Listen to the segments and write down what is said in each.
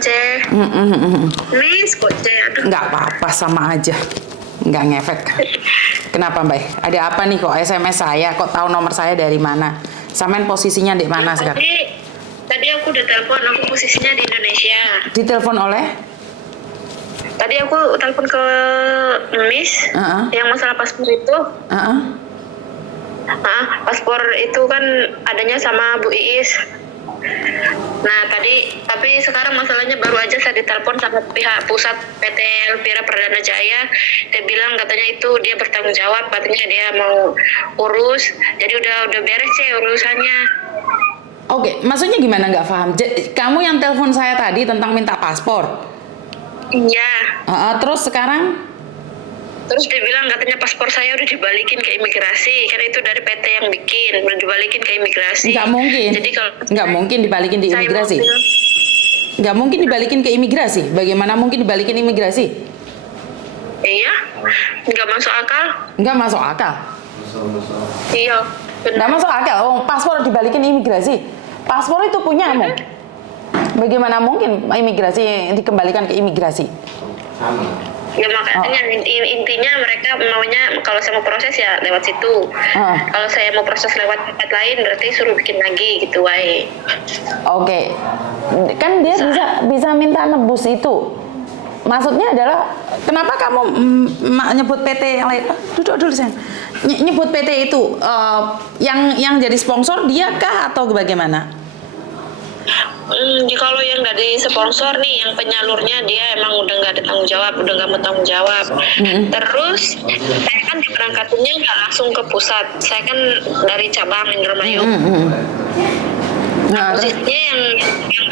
C. Miss kok C. Aduh. Nggak apa-apa, sama aja. Nggak ngefek. Kenapa Mbak? Ada apa nih kok SMS saya? Kok tahu nomor saya dari mana? Samain posisinya di mana sekarang? Tadi aku udah telepon, aku posisinya di Indonesia. Ditelepon oleh? Tadi aku telepon ke Miss yang masalah paspor itu. Paspor itu kan adanya sama Bu Iis. Nah tapi sekarang masalahnya baru aja saya ditelepon sama pihak pusat PT Elvira Perdana Jaya. Dia bilang katanya itu dia bertanggung jawab, katanya dia mau urus. Jadi udah beres sih urusannya. Oke, maksudnya gimana nggak paham? Kamu yang telepon saya tadi tentang minta paspor? Iya. Terus sekarang? Terus dia bilang katanya paspor saya udah dibalikin ke imigrasi, karena itu dari PT yang bikin, udah dibalikin ke imigrasi. Nggak mungkin. Jadi kalau nggak mungkin dibalikin di imigrasi. Nggak mungkin dibalikin ke imigrasi. Bagaimana mungkin dibalikin imigrasi? Iya, nggak masuk akal. Nggak masuk akal. Iya. Nggak masuk akal. Oh, paspor dibalikin imigrasi. Paspor itu punyamu. Bagaimana mungkin imigrasi dikembalikan ke imigrasi? Ya makanya intinya mereka maunya kalau saya mau proses ya lewat situ. Kalau saya mau proses lewat tempat lain berarti suruh bikin lagi gitu wae. Oke. Kan dia bisa minta nebus itu. Maksudnya adalah kenapa kamu nyebut PT yang lain? Duduk dulu sayang. Nyebut PT itu yang jadi sponsor dia kah atau bagaimana? Kalau yang nggak di sponsor nih, yang penyalurnya dia emang udah nggak ada tanggung jawab, udah nggak mau tanggung jawab. Terus saya kan diberangkatinnya nggak langsung ke pusat, saya kan dari cabang Indramayu. Nah, posisinya yang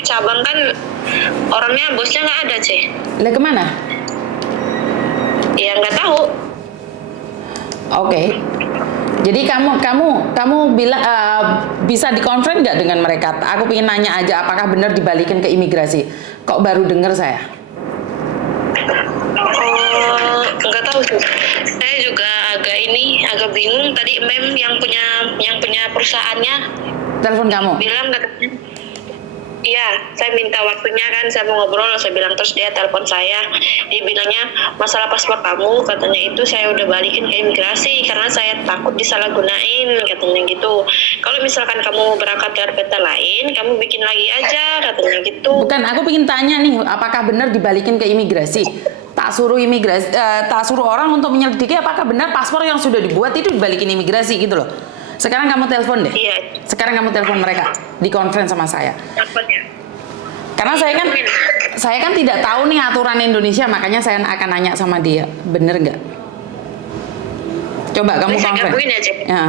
cabang kan orangnya bosnya nggak ada C. Lah kemana? Ya nggak tahu. Oke. Jadi kamu bilang bisa dikonfirm nggak dengan mereka? Aku pengen nanya aja, apakah benar dibalikin ke imigrasi? Kok baru dengar saya? Nggak tahu tuh. Saya juga agak bingung. Tadi mem yang punya perusahaannya telepon kamu? Bilang katanya. Iya, saya minta waktunya kan, saya mau ngobrol, saya bilang, terus dia telepon saya, dia bilangnya masalah paspor kamu, katanya itu saya udah balikin ke imigrasi karena saya takut disalahgunain, katanya gitu. Kalau misalkan kamu berangkat ke RPT lain, kamu bikin lagi aja, katanya gitu. Bukan, aku pengen tanya nih, apakah benar dibalikin ke imigrasi? Tak suruh orang untuk menyelidiki apakah benar paspor yang sudah dibuat itu dibalikin imigrasi gitu loh. Sekarang kamu telepon deh. Iya. Sekarang kamu telepon mereka, di conference sama saya. Teleponnya. Karena saya kan tidak tahu nih aturan Indonesia, makanya saya akan nanya sama dia, bener nggak? Coba kamu saya conference. gabungin aja. Ya.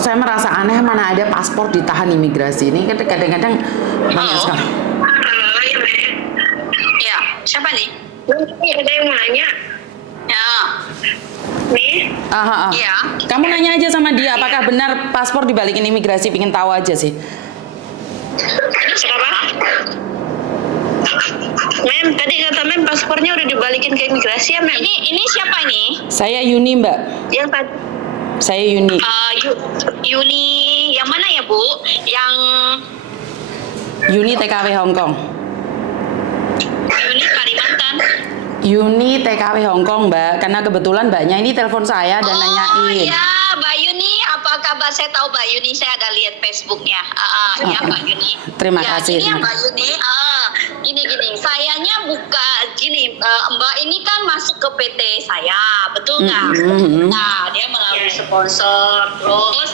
Saya merasa aneh, mana ada paspor ditahan imigrasi ini, kadang-kadang banyak sekali. Ya, siapa nih? Ada yang mau nanya. Ya. Nih. Iya. Kamu nanya aja sama dia, apakah benar paspor dibalikin imigrasi, pingin tahu aja sih. Siapa? Mem, tadi kata Mem paspornya udah dibalikin ke imigrasi ya, Mem? Ini siapa nih? Saya Yuni, Mbak. Yang tadi. Saya Yuni. Yuni yang mana ya, Bu? Yang Yuni TKW Hongkong. Yuni Kalimantan. Yuni TKW Hongkong, Mbak. Karena kebetulan Mbaknya ini telepon saya dan nanyain. Oh ya, Mbak Yuni, apa kabar? Saya tahu Mbak Yuni, saya ada lihat Facebooknya. Ya, Mbak Yuni. Terima kasih. Ini ya, Mbak Yuni. Gini, sayanya Mbak ini kan masuk ke PT saya, betul nggak? Nah, dia melalui sponsor, terus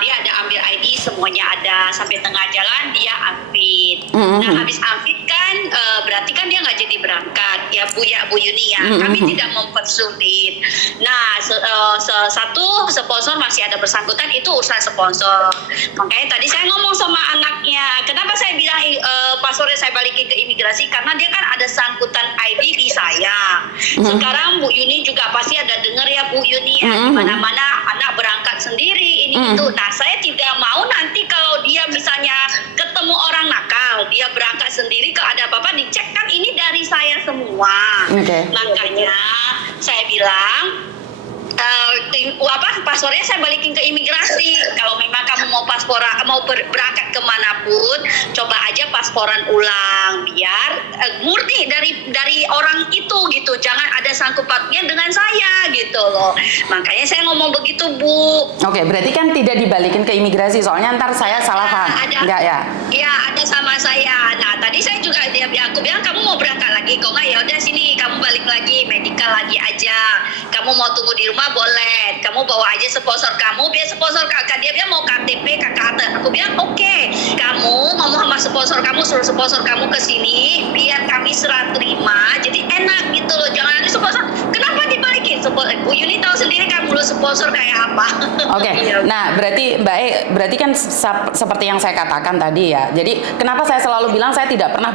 dia ada ambil ID, semuanya ada, sampai tengah jalan dia ambil. Nah, habis ambil kan berarti kan dia nggak jadi berangkat, ya Bu Yuni ya. Kami tidak mempersulit. Nah, satu sponsor masih ada bersangkutan, itu urusan sponsor. Makanya tadi saya ngomong sama anaknya, kenapa saya bilang paspornya saya balikin ke imigrasi, karena dia kan ada sangkutan ID di saya. Sekarang Bu Yuni juga pasti ada dengar ya, Bu Yuni ya, di mana-mana anak berangkat sendiri ini itu. Nah, saya tidak mau nanti kalau dia misalnya ketemu orang nakal, dia berangkat sendiri, kalau ada apa-apa dicek, kan ini dari saya semua. Makanya saya bilang paspornya saya balikin ke imigrasi. Kalau memang kamu mau berangkat kemanapun, coba aja pasporan ulang biar murni dari orang itu gitu. Jangan ada sangkut pautnya dengan saya gitu loh. Makanya saya ngomong begitu, Bu. Oke, berarti kan tidak dibalikin ke imigrasi, soalnya ntar saya salah paham. Enggak ya? Iya, ada sama saya. Nah, tadi saya juga aku bilang kamu mau berangkat lagi, kok nggak, ya udah sini kamu balik lagi, medical lagi aja. Kamu mau tunggu di rumah boleh, kamu bawa aja sponsor kamu, biar sponsor kakak dia mau KTP kakak. Aku bilang oke, kamu ngomong sama sponsor kamu, suruh sponsor kamu ke sini biar kami serah terima, jadi enak gitu loh. Jangan ada sponsor, kenapa dibalikin? Bu Yuni tahu sendiri kan dulu sponsor kayak apa. Oke. Nah, berarti kan seperti yang saya katakan tadi ya. Jadi kenapa saya selalu bilang saya tidak pernah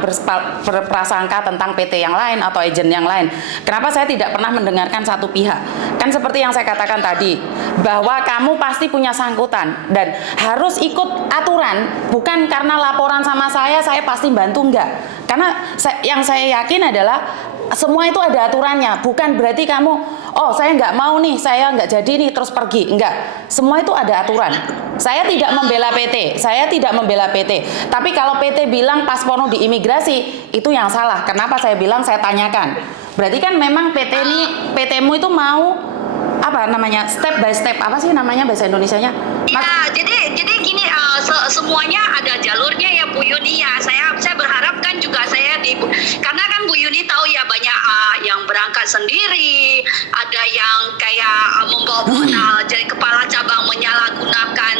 berprasangka tentang PT yang lain atau agen yang lain. Kenapa saya tidak pernah mendengarkan satu pihak? Kan seperti yang saya katakan tadi, bahwa kamu pasti punya sangkutan dan harus ikut aturan, bukan karena laporan sama saya pasti bantu, enggak. Karena yang saya yakin adalah semua itu ada aturannya, bukan berarti kamu, oh saya nggak mau nih, saya nggak jadi nih terus pergi, enggak. Semua itu ada aturan. Saya tidak membela PT, tapi kalau PT bilang paspormu di imigrasi, itu yang salah. Kenapa saya bilang, saya tanyakan. Berarti kan memang PT-mu itu mau apa namanya, step by step, apa sih namanya bahasa Indonesianya? Ya, jadi gini, semuanya ada jalurnya ya Bu Yuni ya. Saya berharap kan juga karena kan Bu Yuni tahu ya banyak yang berangkat sendiri, ada yang kayak membawa modal jadi kepala cabang menyalahgunakan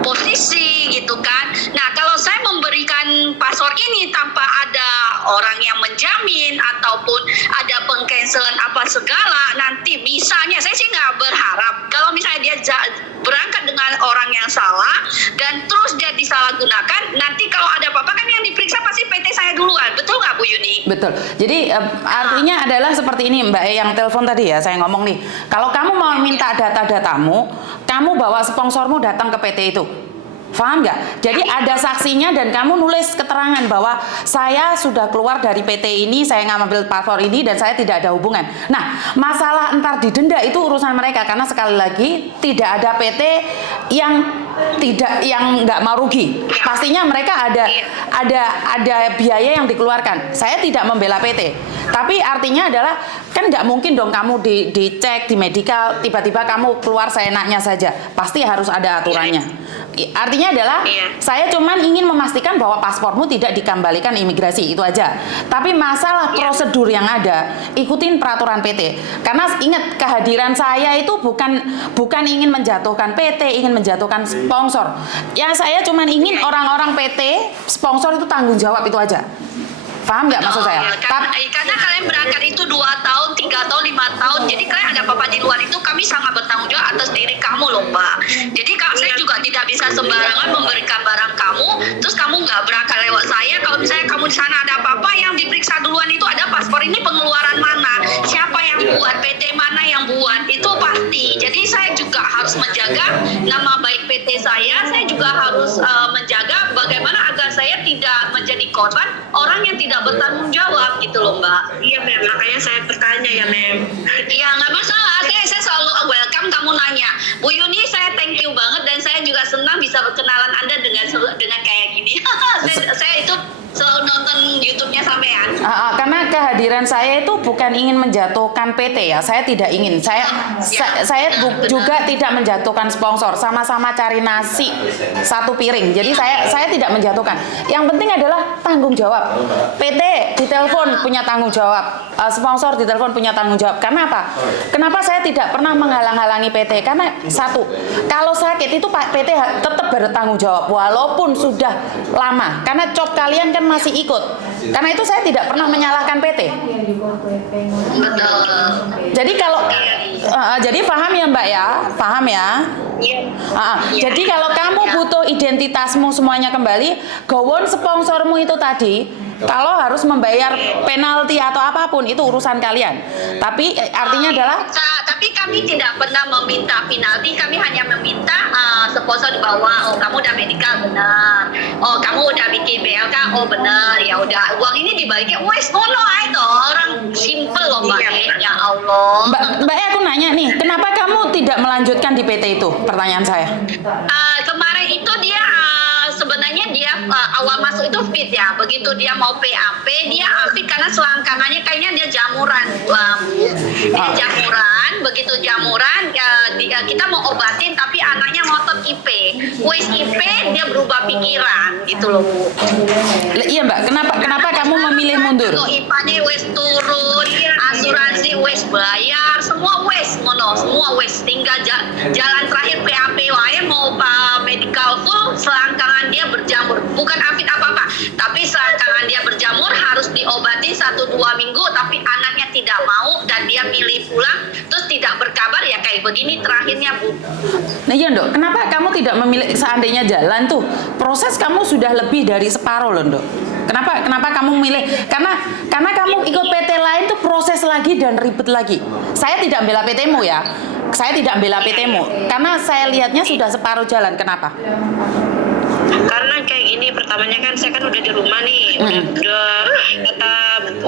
posisi gitu kan. Nah, kalau saya memberikan paspor ini tanpa ada orang yang menjamin ataupun ada pengcancelan apa segala, nanti misalnya saya sih nggak berharap kalau misalnya dia berangkat dengan orang yang salah dan terus dia disalahgunakan, nanti kalau ada apa-apa kan yang diperiksa pasti PT saya duluan, betul nggak Bu Yuni? Betul. Jadi artinya adalah seperti ini Mbak yang telepon tadi ya, saya ngomong nih, kalau kamu mau minta data-datamu, kamu bawa sponsormu datang ke PT itu. Paham nggak? Jadi ada saksinya dan kamu nulis keterangan bahwa saya sudah keluar dari PT ini, saya ngambil paspor ini dan saya tidak ada hubungan. Nah, masalah entar didenda itu urusan mereka, karena sekali lagi tidak ada PT yang nggak mau rugi. Pastinya mereka ada biaya yang dikeluarkan. Saya tidak membela PT, tapi artinya adalah kan nggak mungkin dong kamu dicek di medical tiba-tiba kamu keluar seenaknya saja. Pasti harus ada aturannya. Artinya adalah saya cuman ingin memastikan bahwa paspormu tidak dikembalikan imigrasi, itu aja. Tapi masalah prosedur yang ada, ikutin peraturan PT. Karena ingat, kehadiran saya itu bukan ingin menjatuhkan PT, ingin menjatuhkan sponsor. Yang saya cuman ingin orang-orang PT sponsor itu tanggung jawab, itu aja. Paham nggak maksud saya? Karena kalian berangkat itu 2 tahun, 3 tahun, 5 tahun. Jadi kalian ada apa-apa di luar itu, kami sangat bertanggung jawab atas diri kamu loh Mbak. Jadi saya juga tidak bisa sembarangan memberikan barang kamu, terus kamu nggak berangkat lewat saya. Kalau misalnya kamu di sana ada apa-apa, yang diperiksa duluan itu ada paspor ini pengeluaran mana, siapa yang buat, PT mana yang buat, itu pasti. Jadi saya juga harus menjaga nama baik PT saya juga harus menjaga bagaimana agar saya tidak menjadi korban orang yang tidak bertanggung jawab gitu loh Mbak. Iya Mem, makanya saya bertanya ya Mem. Iya nggak masalah, saya selalu welcome kamu nanya. Bu Yuni, saya thank you banget dan saya juga senang bisa berkenalan Anda dengan kayak gini. saya itu selalu nonton YouTube-nya sampean. Karena kehadiran saya itu bukan ingin menjatuhkan PT ya, saya tidak ingin. Saya juga tidak menjatuhkan sponsor, sama-sama cari nasi satu piring. Jadi saya tidak menjatuhkan. Yang penting adalah tanggung jawab. PT ditelepon punya tanggung jawab, sponsor ditelepon punya tanggung jawab. Karena apa? Kenapa saya tidak pernah menghalang-halangi PT? Karena satu, kalau sakit itu PT tetap bertanggung jawab walaupun sudah lama. Karena job kalian kan masih ikut. Karena itu saya tidak pernah menyalahkan PT. Jadi kalau jadi paham ya Mbak ya, paham ya. Jadi kalau kamu butuh identitasmu semuanya kembali, gowon sponsormu itu tadi Kalau harus membayar penalti atau apapun itu urusan kalian. Tapi artinya adalah Tapi kami tidak pernah meminta penalti, kami hanya meminta sponsor di bawah. Oh, kamu udah medical benar. Oh, kamu udah bikin BLK, oh benar. Ya udah, uang ini dibalikin. Wes ngono itu orang simple loh Mbak. Ya Allah. Mbak aku nanya nih, kenapa kamu tidak melanjutkan di PT itu? Pertanyaan saya. Kemarin itu dia sebenarnya dia awal masuk itu fit ya. Begitu dia mau PAP, dia fit karena selangkangannya kayaknya dia jamuran, dia jamuran. Begitu jamuran, kita mau obatin, tapi anaknya ngotot IP. Wes IP dia berubah pikiran gitu loh Bu. Iya Mbak, kenapa kamu memilih mundur? Kalau IPA-nya wes turun, asuransi wes bayar, semua wes ngono, semua wes. Tinggal jalan terakhir PAP wae mau medical full, selangkangan dia berjamur. Bukan afid apa-apa, tapi selangkangan dia berjamur harus diobati 1-2 minggu, tapi anaknya tidak mau dan dia milih pulang, terus tidak berkabar ya kayak begini terakhirnya Bu. Nah iya Dok, kenapa kamu tidak memilih seandainya jalan tuh? Proses kamu sudah lebih dari separuh loh Dok. Kenapa kamu milih? Karena kamu ikut PT lain tuh proses lagi dan ribet lagi. Saya tidak bela PT-mu ya. Saya tidak bela PT-mu karena saya lihatnya sudah separuh jalan. Kenapa? Karena kayak gini, pertamanya kan saya kan udah di rumah nih, udah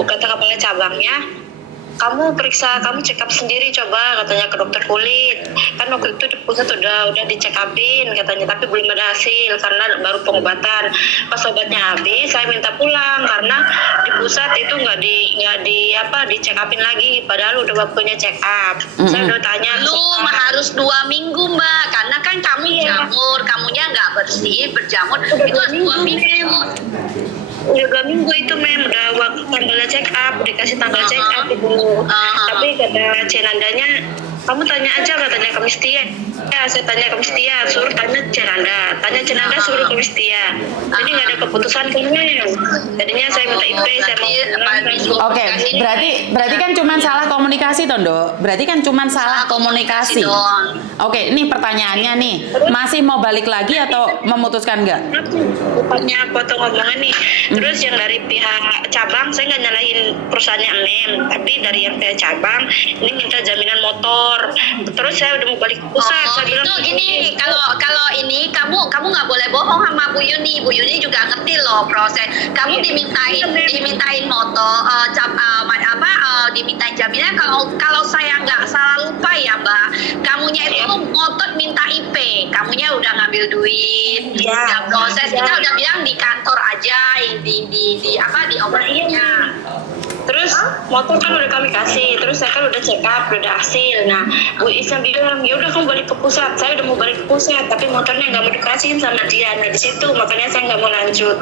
kata kepala cabangnya, kamu periksa, kamu check up sendiri coba, katanya ke dokter kulit. Kan waktu itu di pusat udah di check upin katanya, tapi belum ada hasil karena baru pengobatan. Pas obatnya habis, saya minta pulang karena di pusat itu nggak di check upin lagi, padahal udah waktunya check up. Saya udah tanya. Belum, harus 2 minggu Mbak, karena kan kamu jamur, kamunya nggak bersih, berjamur, itu harus 2 minggu. Udah 2 minggu itu udah waktu tanggalnya check up, dikasih tanggal check up itu. Tapi kata Cenandanya, kamu tanya aja katanya ke Mistia. Ya, saya tanya ke Mistia, suruh tanya Cenanda suruh ke Mistia. Jadi nggak ada keputusan kan Mem. Jadinya saya minta IP, saya mau. Oke, berarti kan cuma salah komunikasi Tondo. Berarti kan cuma salah komunikasi. Oke, ini pertanyaannya nih, masih mau balik lagi atau memutuskan nggak? Bukannya potong omongan nih. Terus yang dari pihak cabang, saya nggak nyalahin perusahaannya Mem, tapi dari yang pihak cabang ini minta jaminan motor. Terus saya udah mau balik ke pusat. Saya bilang itu gini, kalau ini kamu nggak boleh bohong sama Bu Yuni. Bu Yuni juga ngerti loh proses. Kamu dimintain motor, dimintain jaminan. Kalau saya nggak salah lupa ya Mbak, kamunya itu ngotot minta IP. Kamunya udah ngambil duit, udah proses. Kita udah bilang di kantor aja, di obatnya. Terus motor kan udah kami kasih, terus saya kan udah check up, udah ada hasil. Nah, Bu Isa bilang, ya udah kamu balik ke pusat. Saya udah mau balik ke pusat, tapi motornya nggak mau dikasihin sama dia. Nah di situ makanya saya nggak mau lanjut.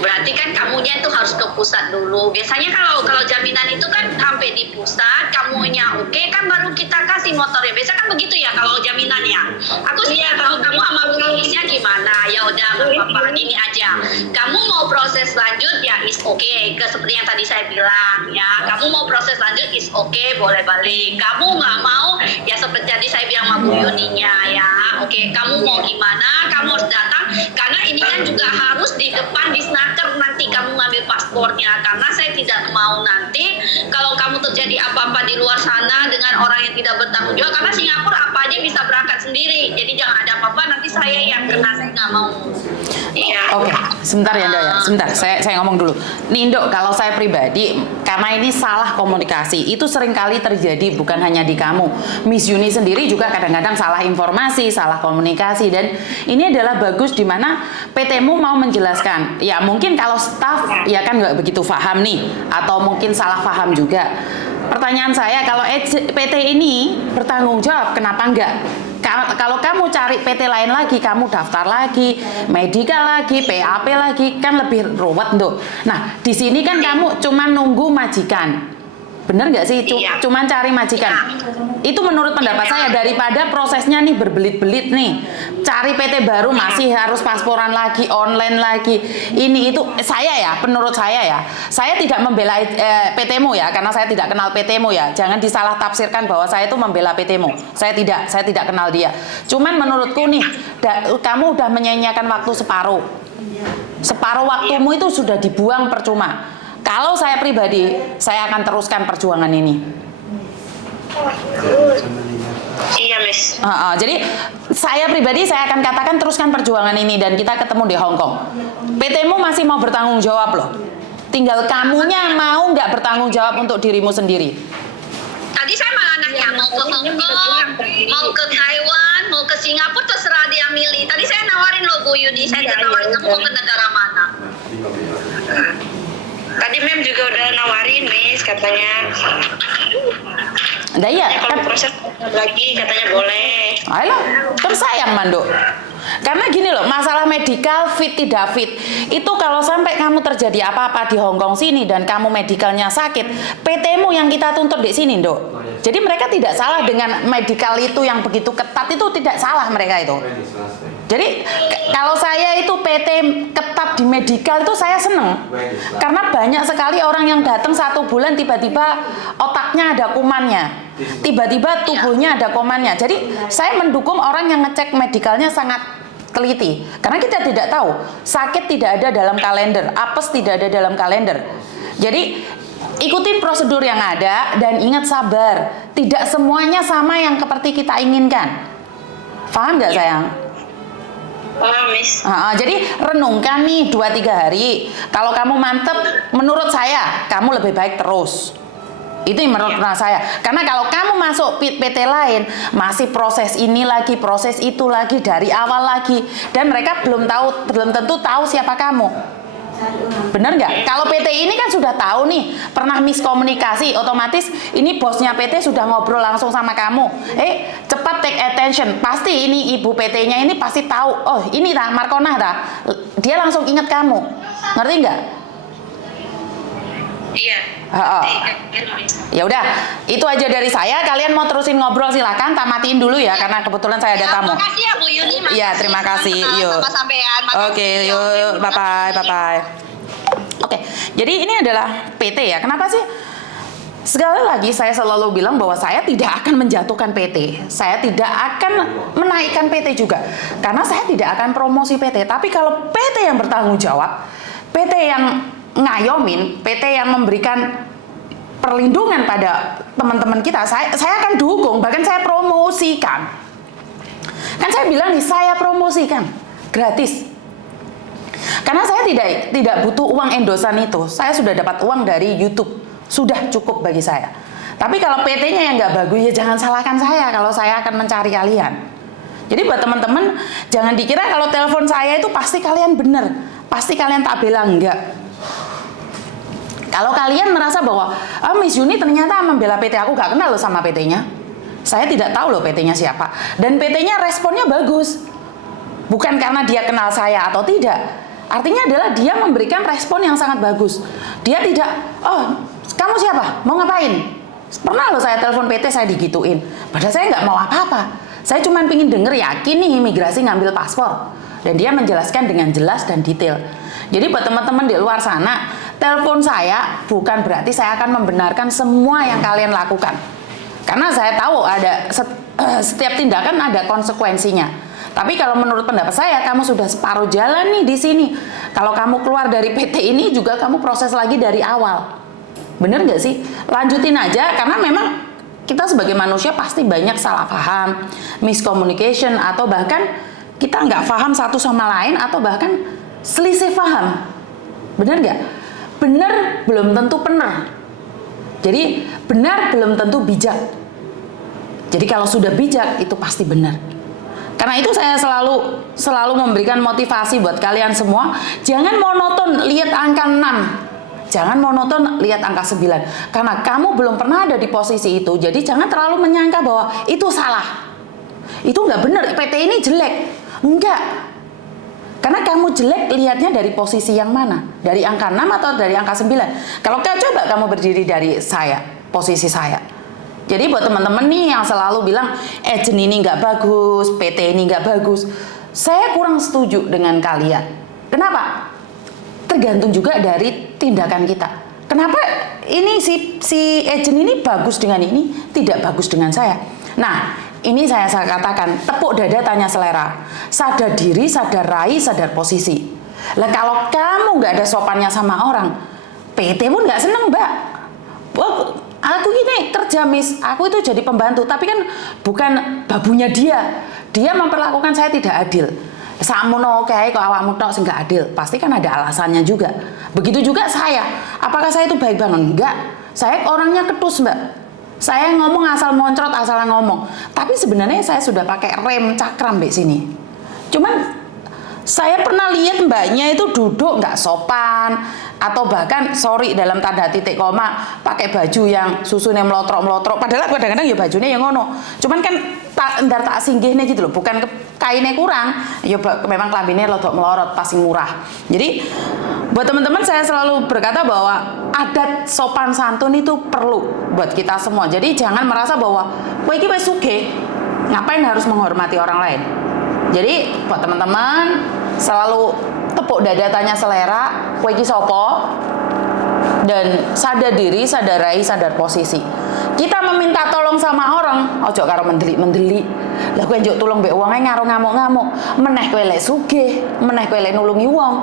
Berarti kan kamunya itu harus ke pusat dulu. Biasanya kalau jaminan itu kan sampai di pusat, kamunya oke kan baru kita kasih motornya. Biasa kan begitu ya kalau jaminannya. Aku sih ya tahu kamu sama bisnisnya gimana. Ya udah Bapak gini aja. Kamu mau proses lanjut ya is oke. Seperti yang tadi saya bilang ya. Kamu mau proses lanjut is oke, boleh balik. Kamu nggak mau ya seperti tadi saya bilang sama Bu Yuninya ya. Oke, kamu mau gimana? Kamu harus datang karena ini kan juga harus di depan di snaker nanti kamu ngambil paspornya, karena saya tidak mau nanti kalau kamu terjadi apa-apa di luar sana dengan orang yang tidak bertanggung jawab, karena Singapura apa aja bisa berangkat sendiri, jadi jangan ada apa-apa nanti saya yang kena, saya nggak mau. Iya. Oke, sebentar ya Ndok ya, sebentar saya ngomong dulu. Nih Ndok, kalau saya pribadi, karena ini salah komunikasi, itu seringkali terjadi bukan hanya di kamu. Miss Yuni sendiri juga kadang-kadang salah informasi, salah komunikasi, dan ini adalah bagus di mana PT-mu mau menjelaskan. Ya mungkin kalau staff ya kan nggak begitu paham nih, atau mungkin salah paham juga. Pertanyaan saya, kalau PT ini bertanggung jawab, kenapa enggak? Kalau kamu cari PT lain lagi, kamu daftar lagi, medikal lagi, PAP lagi, kan lebih ruwet Nduk. Nah, di sini kan kamu cuma nunggu majikan. Bener nggak sih? Cuman cari majikan. Itu menurut pendapat saya, daripada prosesnya nih berbelit-belit nih. Cari PT baru masih harus pasporan lagi, online lagi. Ini itu saya ya, menurut saya ya. Saya tidak membela PT-mu ya, karena saya tidak kenal PT-mu ya. Jangan disalah tafsirkan bahwa saya itu membela PT-mu. Saya tidak kenal dia. Cuman menurutku nih, kamu udah menyanyiakan waktu separuh. Separuh waktumu itu sudah dibuang percuma. Kalau saya pribadi, saya akan teruskan perjuangan ini. Iya, Miss. Jadi saya pribadi saya akan katakan teruskan perjuangan ini dan kita ketemu di Hong Kong. PT-mu masih mau bertanggung jawab loh. Tinggal kamunya mau nggak bertanggung jawab untuk dirimu sendiri. Tadi saya malah nanya mau ke Hong Kong, mau ke Taiwan, mau ke Singapura, terserah dia milih. Tadi saya nawarin loh Bu Yuni, saya nawarin kamu mau ke negara mana. Tadi Mem juga udah nawarin, Miss, katanya. Nah iya, Kalau proses lagi katanya boleh. ayolah, tersayang Mando. Karena gini loh, masalah medical fit tidak fit itu kalau sampai kamu terjadi apa-apa di Hong Kong sini dan kamu medikalnya sakit, PT-mu yang kita tuntut di sini, Dok. Jadi mereka tidak salah dengan medical itu yang begitu ketat, itu tidak salah mereka itu. Jadi kalau saya itu PT ketat di medical itu saya seneng. Karena banyak sekali orang yang datang 1 bulan tiba-tiba otaknya ada kumannya. Tiba-tiba tubuhnya ada kumannya. Jadi saya mendukung orang yang ngecek medikalnya sangat teliti. Karena kita tidak tahu, sakit tidak ada dalam kalender, apes tidak ada dalam kalender. Jadi ikutin prosedur yang ada dan ingat sabar. Tidak semuanya sama yang seperti kita inginkan. Paham nggak sayang? Miss. Jadi renungkan nih 2-3 hari. Kalau kamu mantep, menurut saya kamu lebih baik terus. Itu yang menurut saya. Karena kalau kamu masuk PT lain, masih proses ini lagi, proses itu lagi, dari awal lagi, dan mereka belum tentu tahu siapa kamu. Bener nggak? Kalau PT ini kan sudah tahu nih, pernah miskomunikasi, otomatis ini bosnya PT sudah ngobrol langsung sama kamu. Cepat take attention. Pasti ini ibu PT-nya ini pasti tahu. Oh, ini dah Markona dah. Dia langsung ingat kamu. Ngerti nggak? Iya. Ya udah, itu aja dari saya. Kalian mau terusin ngobrol silahkan. Tamatiin dulu ya, karena kebetulan saya ada tamu. Terima kasih ya Bu Yuni. Iya, terima kasih. Yuk. Sampai-sampean. Oke, yuk, bye-bye. Oke, jadi ini adalah PT ya. Kenapa sih? Sekali lagi saya selalu bilang bahwa saya tidak akan menjatuhkan PT. Saya tidak akan menaikkan PT juga. Karena saya tidak akan promosi PT. Tapi kalau PT yang bertanggung jawab, PT yang ngayomin, PT yang memberikan perlindungan pada teman-teman kita, saya akan dukung, bahkan saya promosikan. Kan saya bilang nih, saya promosikan gratis. Karena saya tidak butuh uang endosan itu. Saya sudah dapat uang dari YouTube, sudah cukup bagi saya. Tapi kalau PT-nya yang nggak bagus, ya jangan salahkan saya kalau saya akan mencari kalian. Jadi buat teman-teman, jangan dikira kalau telepon saya itu pasti kalian bener, pasti kalian tak bilang enggak. Kalau kalian merasa bahwa Miss Yuni ternyata membela PT, aku gak kenal loh sama PT-nya. Saya tidak tahu loh PT-nya siapa. Dan PT-nya responnya bagus. Bukan karena dia kenal saya atau tidak. Artinya adalah dia memberikan respon yang sangat bagus. Dia tidak, kamu siapa? Mau ngapain? Pernah loh saya telepon PT, saya digituin. Padahal saya nggak mau apa-apa. Saya cuma pengen denger yakin nih imigrasi ngambil paspor. Dan dia menjelaskan dengan jelas dan detail. Jadi buat teman-teman di luar sana, telepon saya bukan berarti saya akan membenarkan semua yang kalian lakukan. Karena saya tahu ada setiap tindakan ada konsekuensinya. Tapi kalau menurut pendapat saya, kamu sudah separuh jalan nih di sini. Kalau kamu keluar dari PT ini juga kamu proses lagi dari awal. Bener nggak sih? Lanjutin aja, karena memang kita sebagai manusia pasti banyak salah paham, miscommunication, atau bahkan kita nggak paham satu sama lain, atau bahkan selisih paham. Bener nggak? Bener belum tentu benar. Jadi benar belum tentu bijak. Jadi kalau sudah bijak itu pasti benar. Karena itu saya selalu memberikan motivasi buat kalian semua. Jangan monoton lihat angka 6. Jangan monoton lihat angka 9. Karena kamu belum pernah ada di posisi itu. Jadi jangan terlalu menyangka bahwa itu salah. Itu nggak benar, PT ini jelek. Enggak. Karena kamu jelek lihatnya dari posisi yang mana? Dari angka 6 atau dari angka 9? Kalau coba kamu berdiri dari saya, posisi saya. Jadi buat teman-teman nih yang selalu bilang agent ini nggak bagus, PT ini nggak bagus, saya kurang setuju dengan kalian. Kenapa? Tergantung juga dari tindakan kita. Kenapa ini si agent ini bagus dengan ini, tidak bagus dengan saya? Nah, ini saya katakan, tepuk dada tanya selera. Sadar diri, sadar raih, sadar posisi. Lah kalau kamu nggak ada sopannya sama orang, PT pun nggak seneng, Mbak. Oh, aku gini kerja, Miss, aku itu jadi pembantu, tapi kan bukan babunya dia. Dia memperlakukan saya tidak adil. Samono kae kok awakmu tok sing gak adil. Pasti kan ada alasannya juga. Begitu juga saya. Apakah saya itu baik banget? Enggak. Saya orangnya ketus, Mbak. Saya ngomong asal moncrot, asal ngomong. Tapi sebenarnya saya sudah pakai rem cakram di sini. Cuman saya pernah lihat mbaknya itu duduk nggak sopan, atau bahkan sorry dalam tanda titik koma pakai baju yang susunya melotrok-melotrok. Padahal kadang-kadang ya bajunya yang ngono. Cuman kan ndar tak singgihnya gitu loh, bukan kainnya kurang, ya memang klambinya rodok melorot pasti murah. Jadi buat teman-teman saya selalu berkata bahwa adat sopan santun itu perlu buat kita semua. Jadi jangan merasa bahwa kowe iki wis sugih, ngapain harus menghormati orang lain. Jadi buat teman-teman selalu tepuk dada, tanya selera, kowe iki sapa? Dan sadar diri, sadar rai, sadar posisi. Kita meminta tolong sama orang, ojo karo mendelik-mendelik. Lah kowe njuk tulung mbek wonge ngaro ngamuk-ngamuk, meneh kowe lek sugih, meneh kowe lek nulungi wong.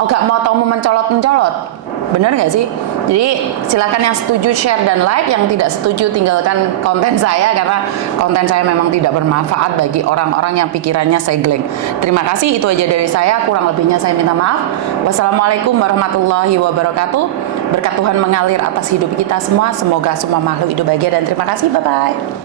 Gak mau tamu mencolot-mencolot. Bener gak sih? Jadi silakan yang setuju share dan like, yang tidak setuju tinggalkan konten saya karena konten saya memang tidak bermanfaat bagi orang-orang yang pikirannya segleng. Terima kasih, itu aja dari saya, kurang lebihnya saya minta maaf. Wassalamualaikum warahmatullahi wabarakatuh. Berkat Tuhan mengalir atas hidup kita semua, semoga semua makhluk hidup bahagia dan terima kasih, bye-bye.